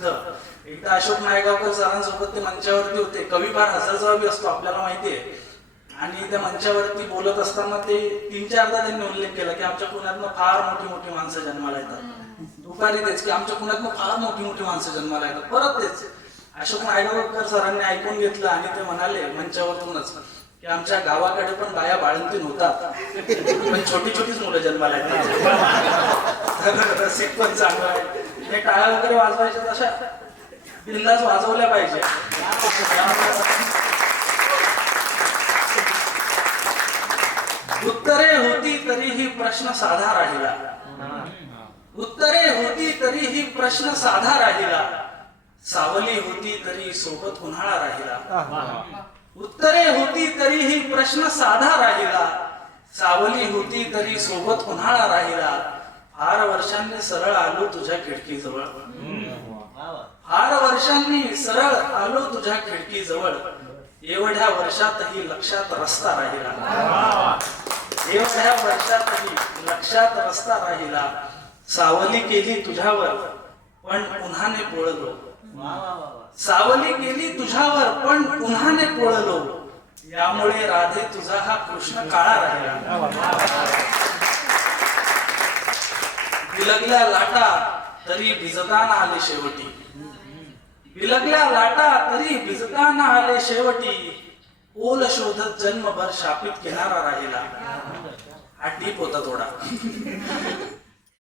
प्रसिद्ध एकदा अशोक नायगावकर सरांसोबत ते मंचावरती होते. कवी फार हसाजवाबी असतो आपल्याला माहितीये. आणि त्या मंचावरती बोलत असताना ते तीन चारदा त्यांनी उल्लेख केला की आमच्या पुण्यातनं फार मोठी मोठी माणसं जन्माला येतात. दुपारी तेच की आमच्या पुण्यातनं फार मोठी मोठी माणसं जन्माला येतात. परत तेच. अशोक नायगावकर सरांनी ऐकून घेतलं आणि ते म्हणाले मंचावरूनच की आमच्या गावाकडे पण बाया बाळंतीन होतात. पण छोटी छोटीच मुलं जन्माला येतात. पण चांगलं आहे. हे टाळ्या वगैरे वाजवायच्या तशा. बिंदास वाजवल्या पाहिजे. उत्तरे होती तरीही प्रश्न साधा राहिला. उत्तरे होती तरीही प्रश्न साधा राहिला. सावली होती तरी सोबत उन्हाळा राहिला. उत्तरे होती तरीही प्रश्न साधा राहिला. सावली होती तरी सोबत उन्हाळा राहिला. फार वर्षांनी सरळ आलो तुझ्या खिडकीजवळ. फार वर्षांनी सरळ आलो तुझ्या खिडकीजवळ. एवढ्या वर्षातही लक्षात रस्ता राहिला. एवढ्या वर्षातही लक्षात रस्ता राहिला. सावली केली तुझ्यावर पण उन्हाने पोळलो. सावली केली तुझ्यावर पण उन्हाने पोळलो. यामुळे राधे तुझा हा कृष्ण काळा राहिला. बिलगल्या लाटा तरी भिजताना आले शेवटी. बिलगल्या लाटा तरी भिजताना आले शेवटी. ओल शोधत जन्मभर शापित किनारा राहिला. हा टीप होता थोडा.